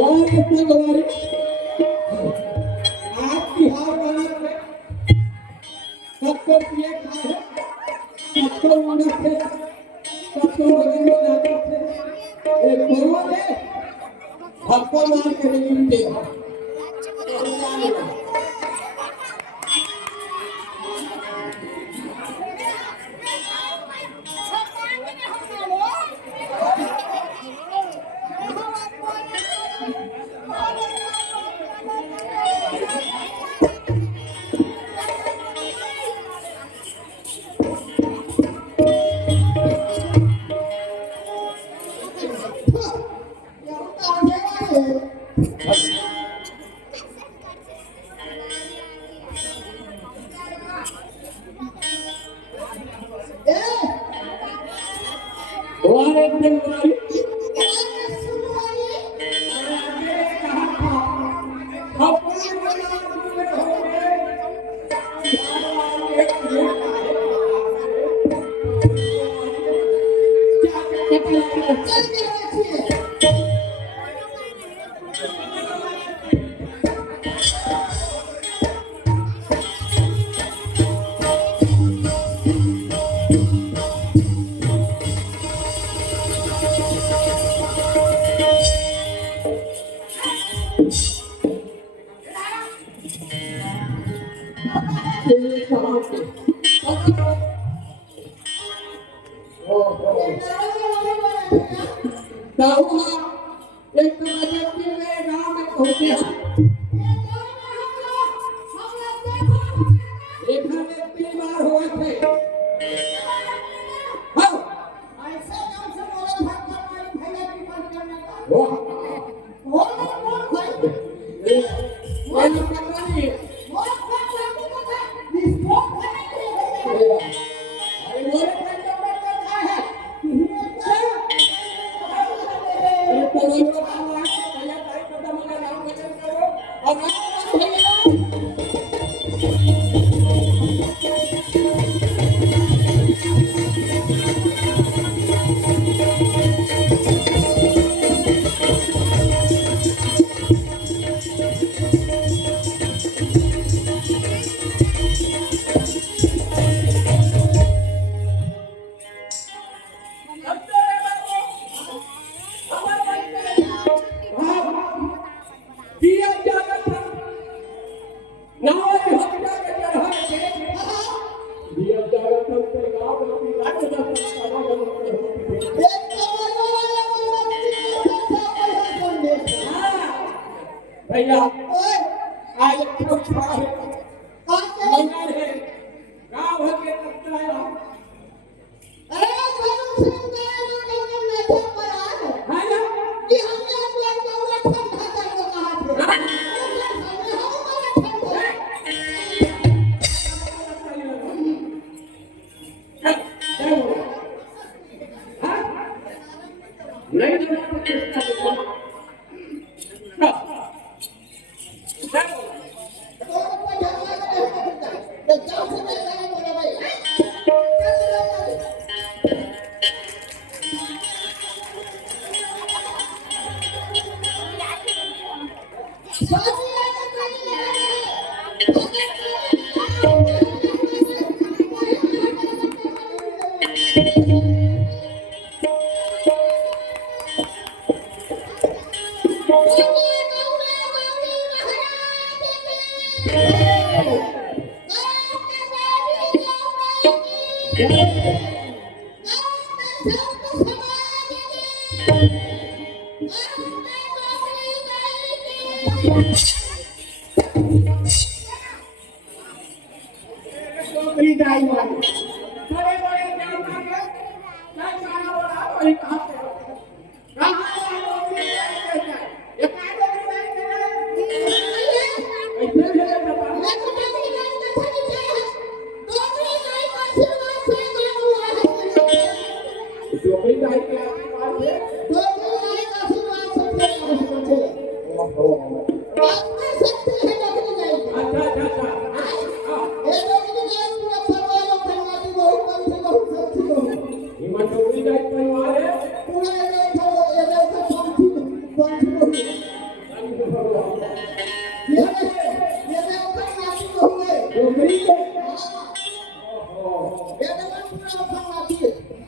और कितने बना रहे आप बिहार वाले सबको पिए खाए सबको उन्नत थे सबको बगैर जाते थे एक गुरु ने सबको मार के नहीं मिलते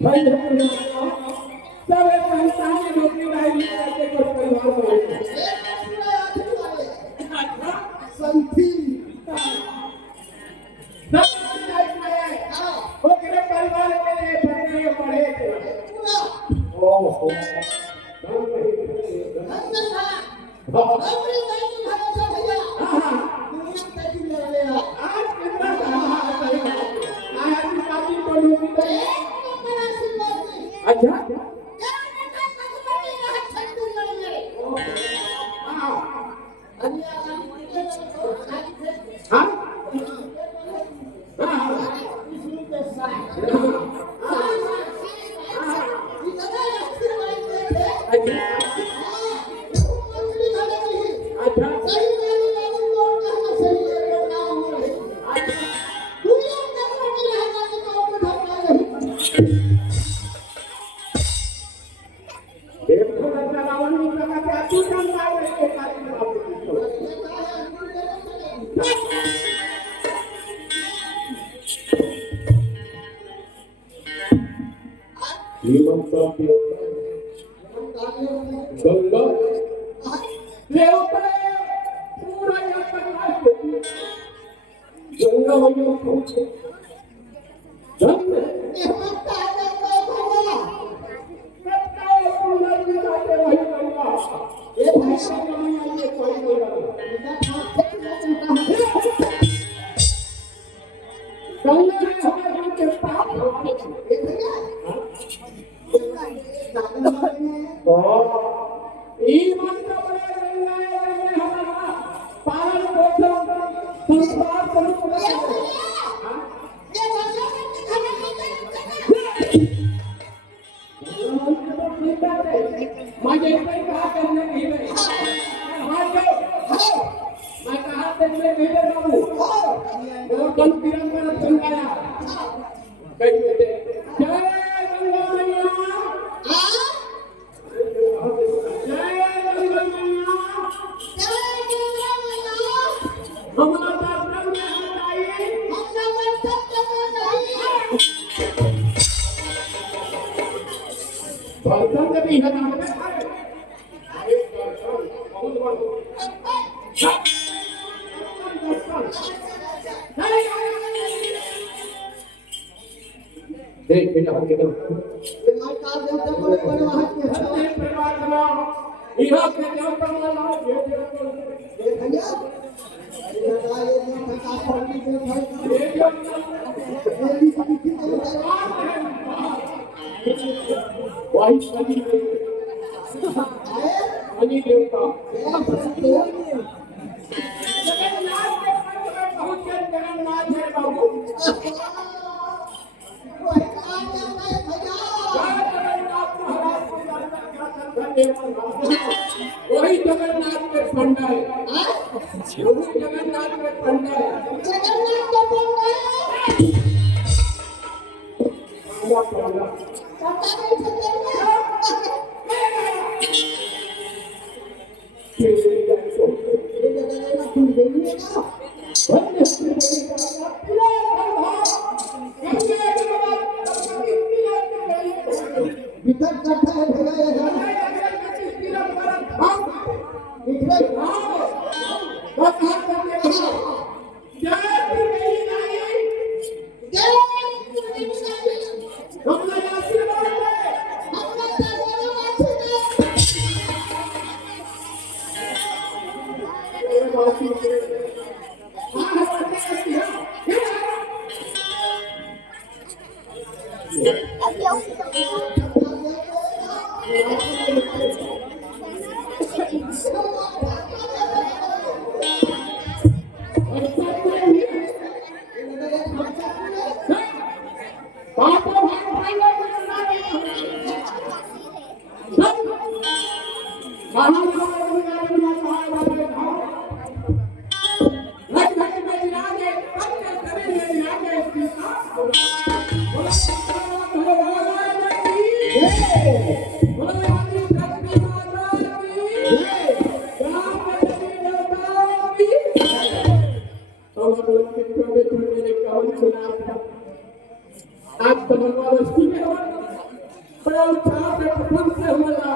भाई धक्के सब एक संस्थान में नौकरी नहीं करके कोई परिवार में अच्छा संथी वो कितने परिवार में पढ़ने पढ़े ओहो अच्छा देख बेटा हम किधर परिवार का देवता बड़े बड़े महात्मा है परिवार का इहा के देवता वाला ये भैया ये का पढ़ने के भाई ये भी वही सभी अनी देवता जगन्नाथ के पंच में बहुत जगन्नाथ है बाबू वही जगन्नाथ के पंडा है वही जगन्नाथ के पंडा है भीतर करता है भैया आप समझ बड़ा उत्साह से पसंद से हमारा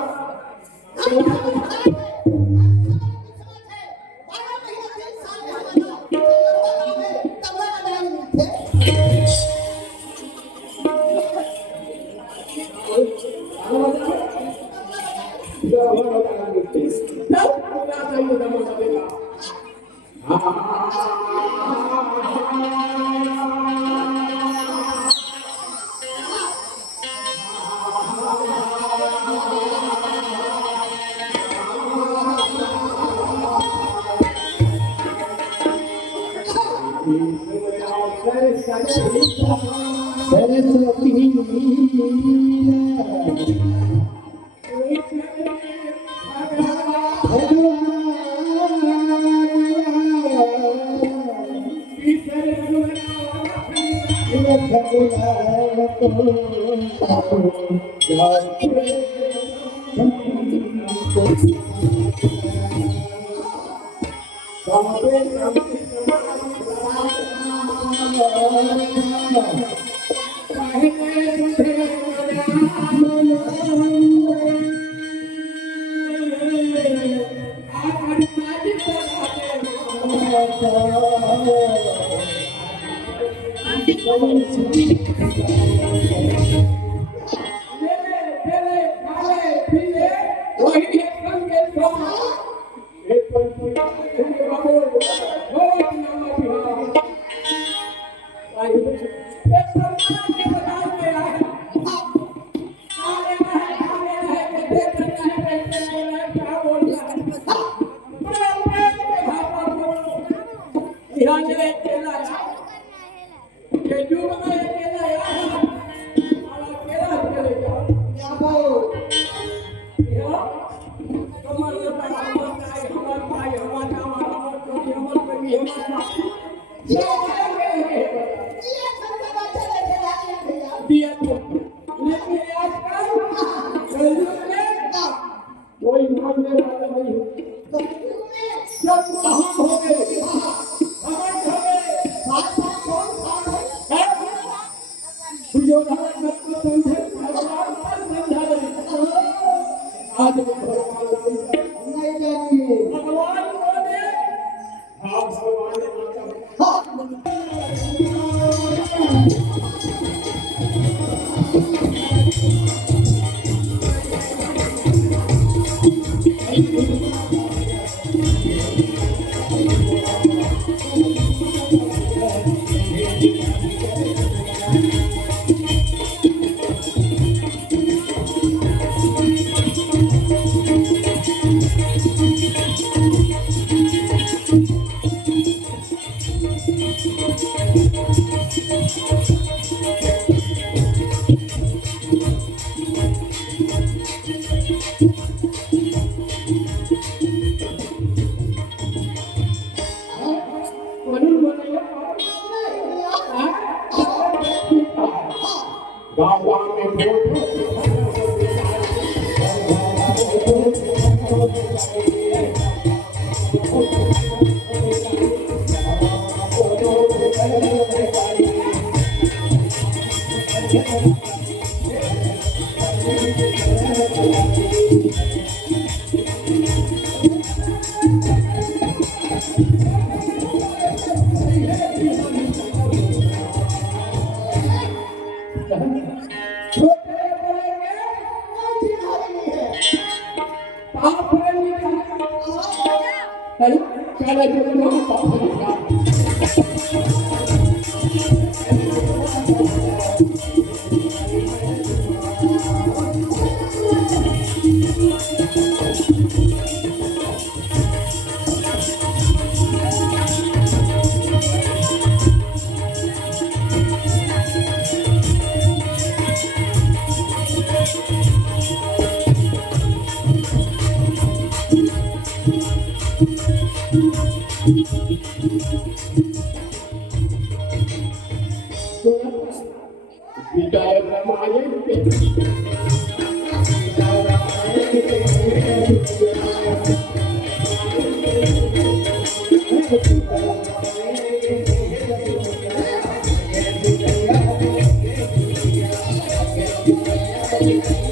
Thank you.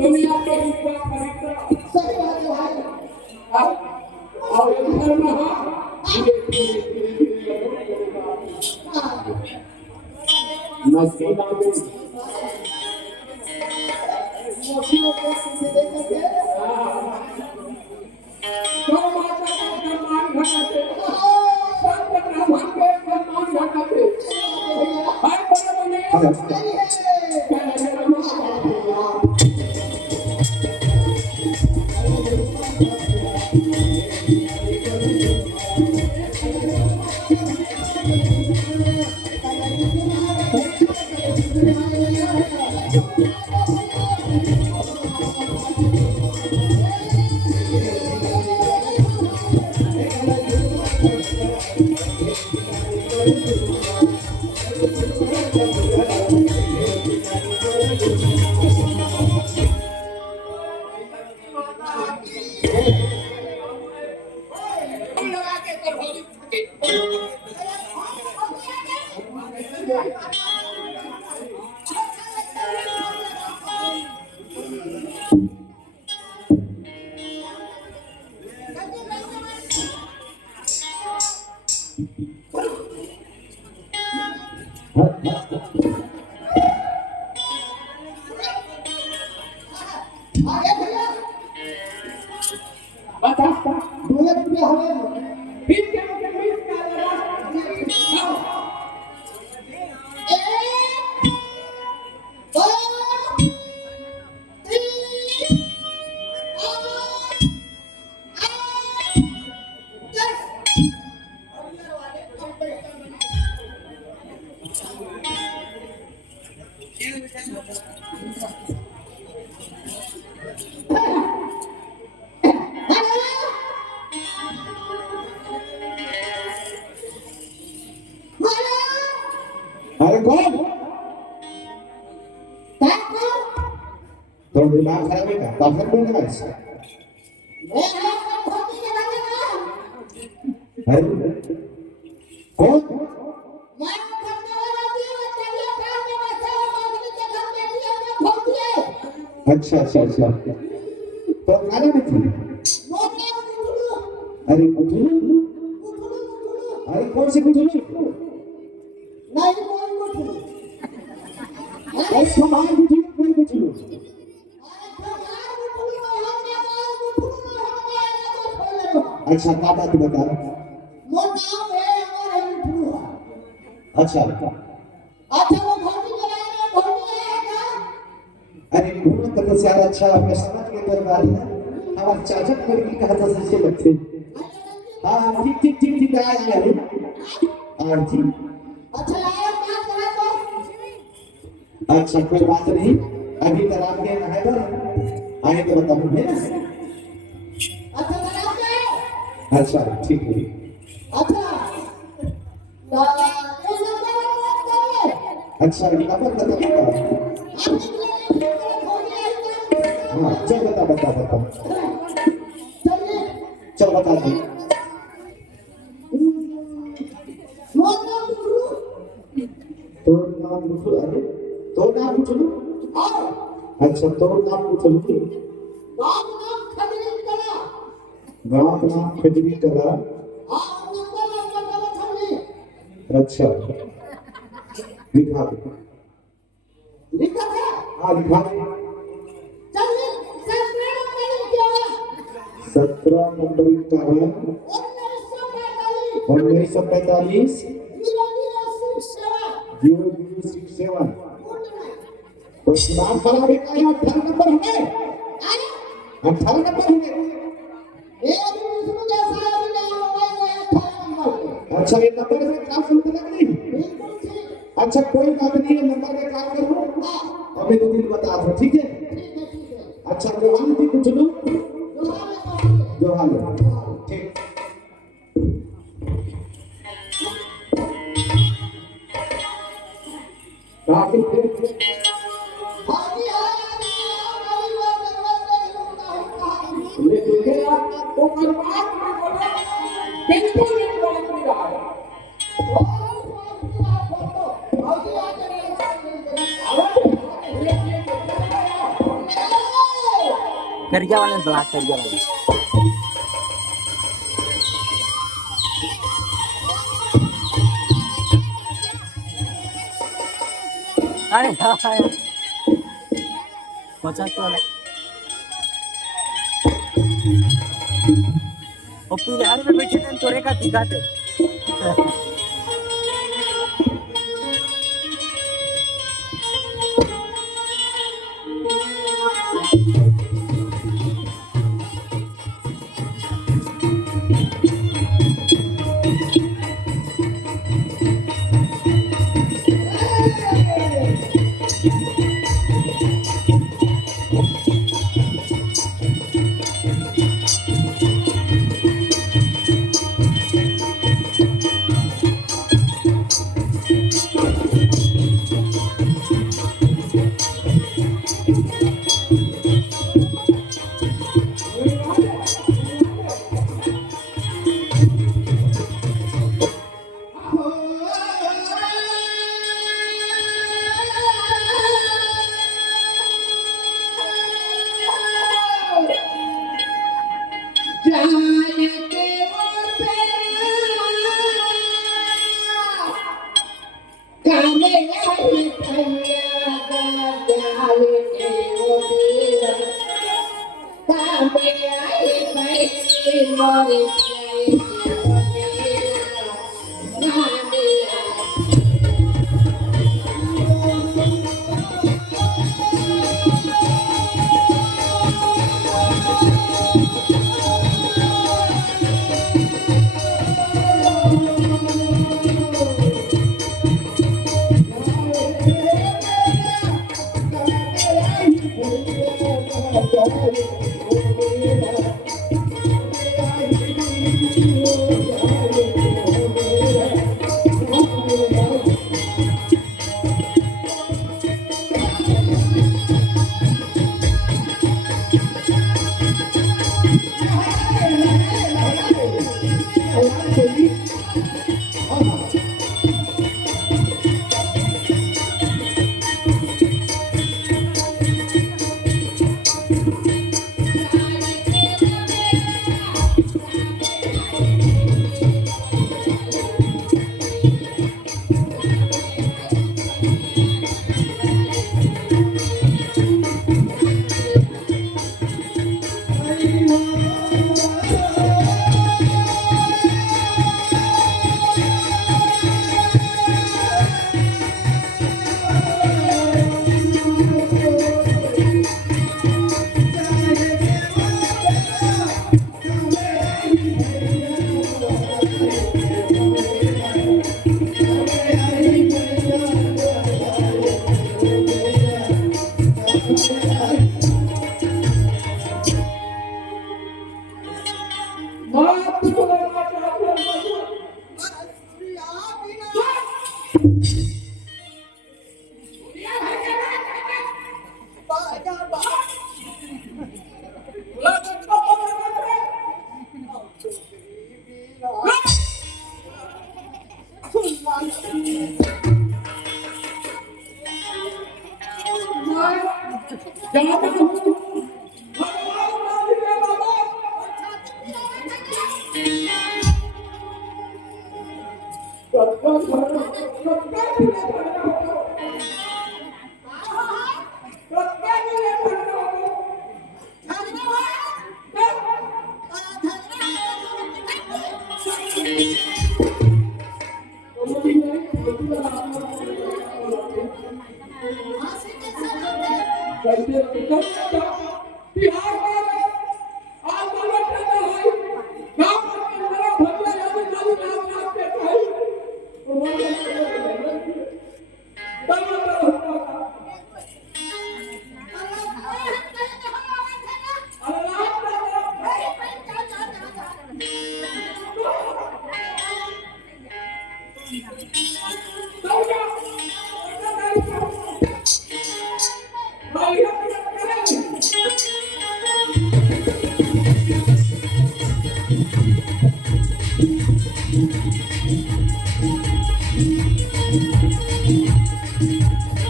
दुनिया के ऊपर खरीदा सही बात है भाई। और इधर में मसीहा में मोतियों को सीधे लेकर के तो माता का सम्मान घटाते संत ब्राह्मण के सम्मान घटाते हर पर्व में आगे भैया बता बोले पूरे हमें फिर क्या मिस कर रहा अरे कौन तो दिमाग खराब है क्या डॉक्टर कौन है इसका अरे कौन अच्छा अच्छा अच्छा तो खाने में थी अरे कुठलू अरे कौन सी कुठलू अरे समान कुठलू कोई कुठलू अच्छा काका तू बता अच्छा अरे भूत तो से अच्छा मैं समझ के दरबार है हमारे चाचा की लड़की का हाथ से लगते हाँ ठीक ठीक ठीक ठीक आया और जी अच्छा कोई बात नहीं अभी तक आपके यहाँ है ना आए तो बताऊंगे अच्छा ठीक है अच्छा नंबर बताइएगा हाँ चल बता बता बता चल बता दे तो नाम पूछो अरे तो नाम पूछो अच्छा तो नाम पूछो गाँव का नाम खजरी कला अच्छा लिखा हाँ लिखा 17 नंबर का है 1945 0067 तो नाम खराब है क्या 18 नंबर है 18 नंबर है अच्छा ये नंबर में काम सुनते लग रही अच्छा कोई बात नहीं है नंबर में काम करो अभी 2 दिन बता दो ठीक है अच्छा जोहान जी कुछ लो जोहान ठीक काफी वो बर्बाद में बोले बिल्कुल एक बात नहीं रहा करजा वाले ब्लॉक करजा वाले अरे हाय 50 वाला ओ पिलर में बैठे थे तोरे का दिखाते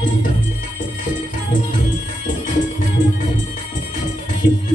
Thank you. अरे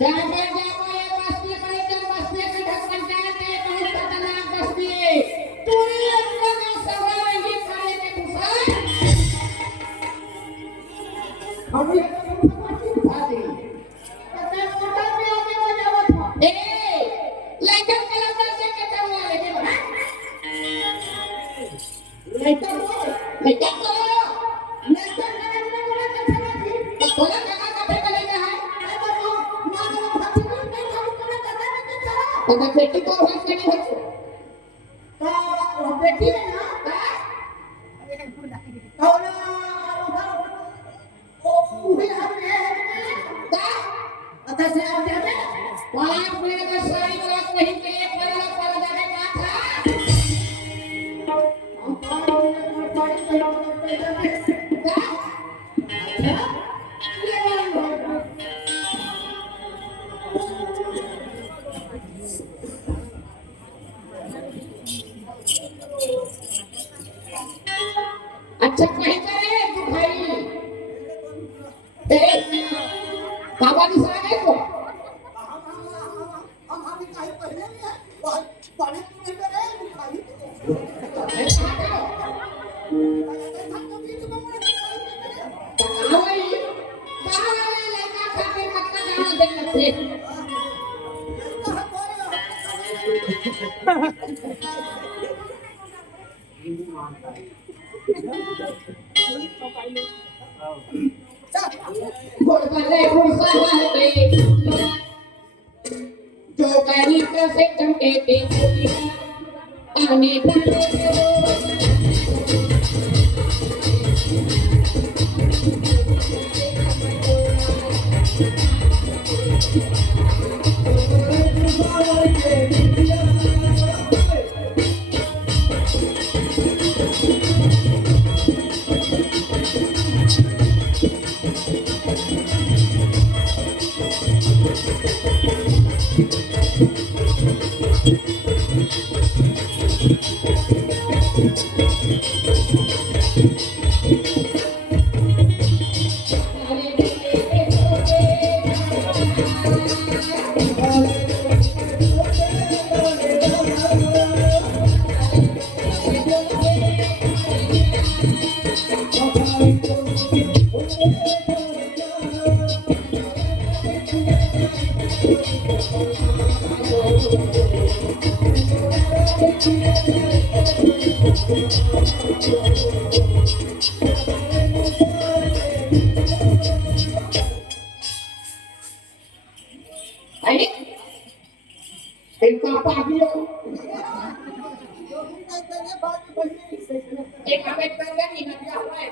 दादा ने खबर नहीं करते अच्छा कहीं करे तू भाई तेरे बाबा की सलाह है तो जो कहीं तो से चमके आने Aí, ele tá pagando. एक हमें करने नहीं ना दिया हुआ है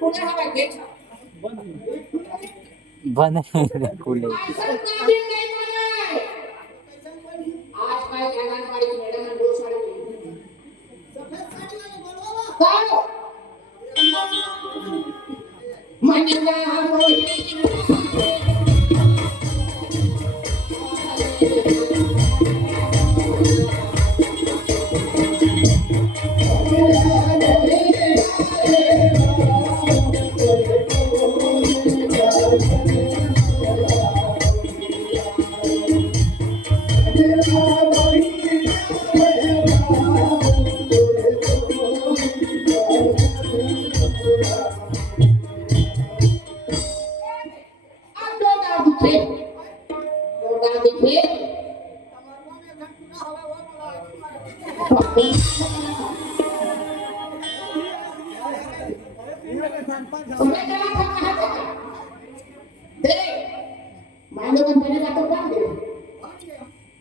पुणे हमें देखा बने खुले ऐसा काबिल नहीं बने आज भाई आंगनबाड़ी की मैडम ने बहुत सारे कौन मनीला मोही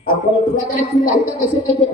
आपको पूरा तरह की लाइट का कैसे कैसे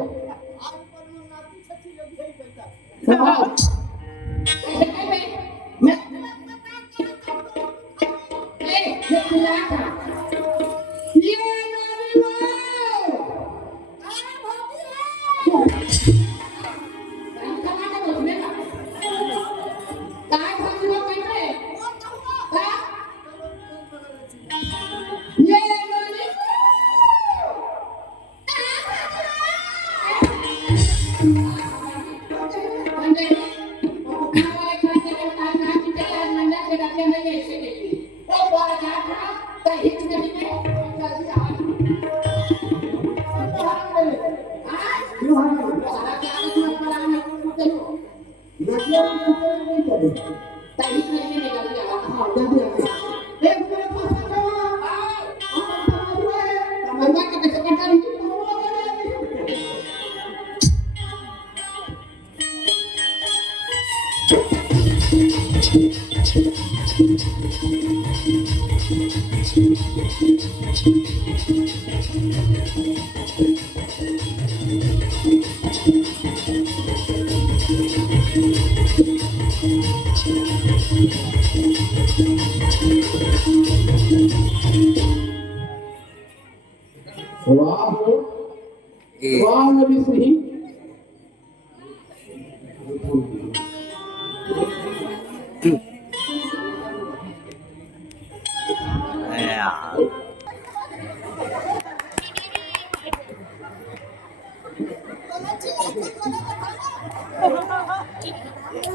वाह नबी सही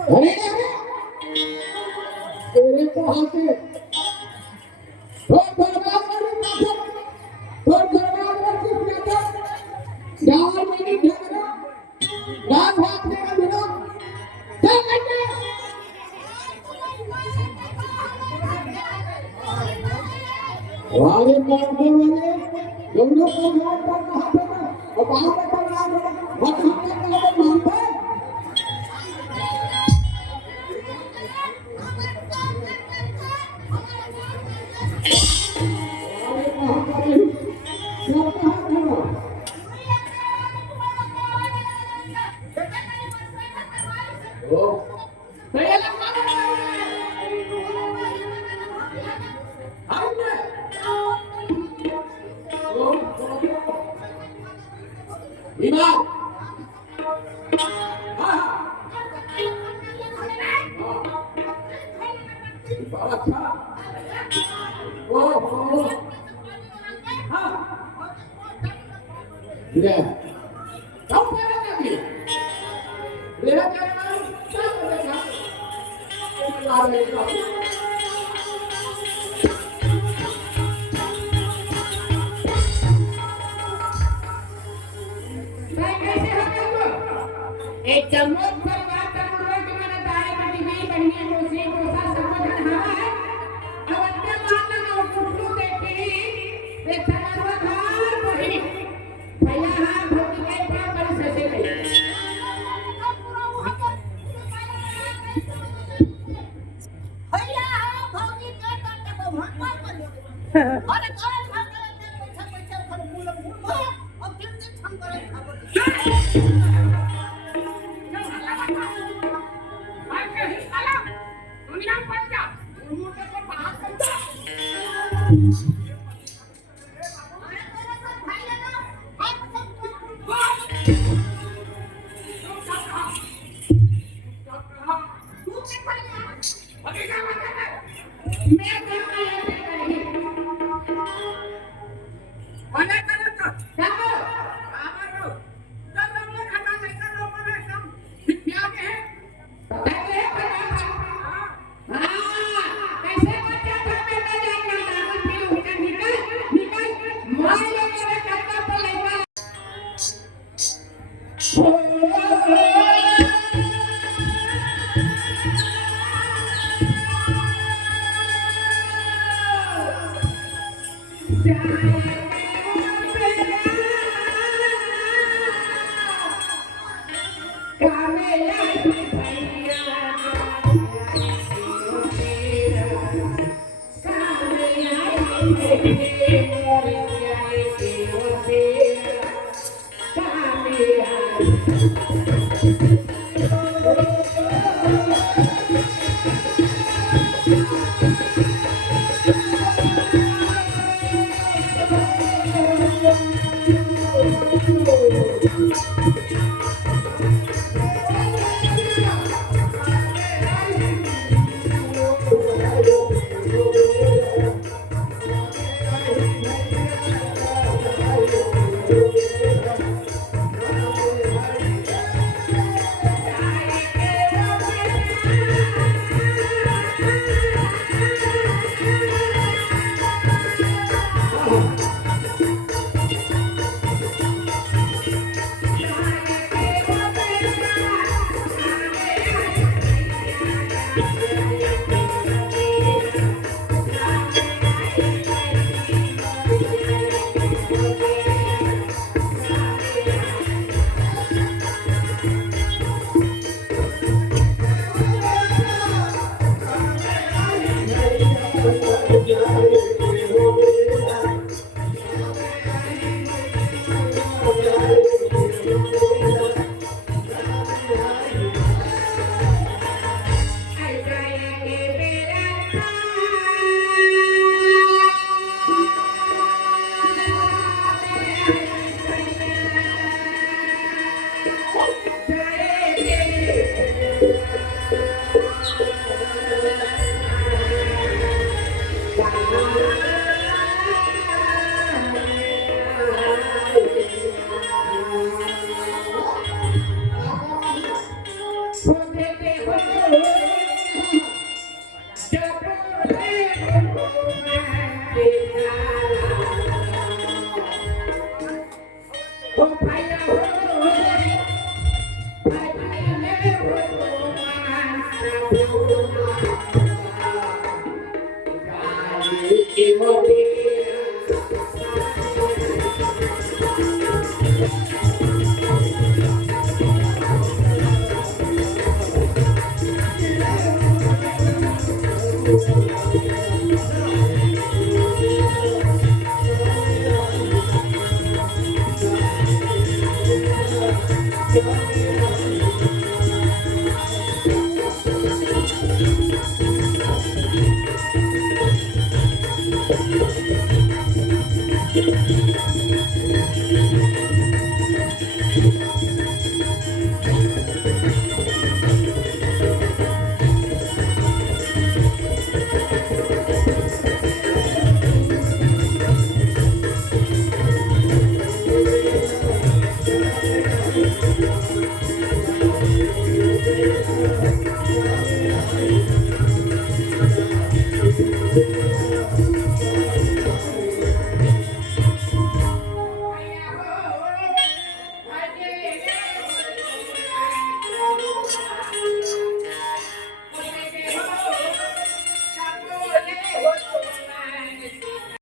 अरे तेरे को हाथे और बर्बाद कर और बर्बाद कर यार मेरी ढंगना रात हाथ में बिना क्या करते वाले मारने वाले दोनों को मार कर हाथ में और बाहर कर रहा है मत मारते एक चम्मच पर बात करूंगा कि मैंने दाएं बटी हुई बन्नी को से डोसा संबोधन हवा है अब अंदर मानना ना कुटू देखी वे समझदार बही अरे काय पैसा पैसा खरं मुलं मूळ अब ते छान करायचं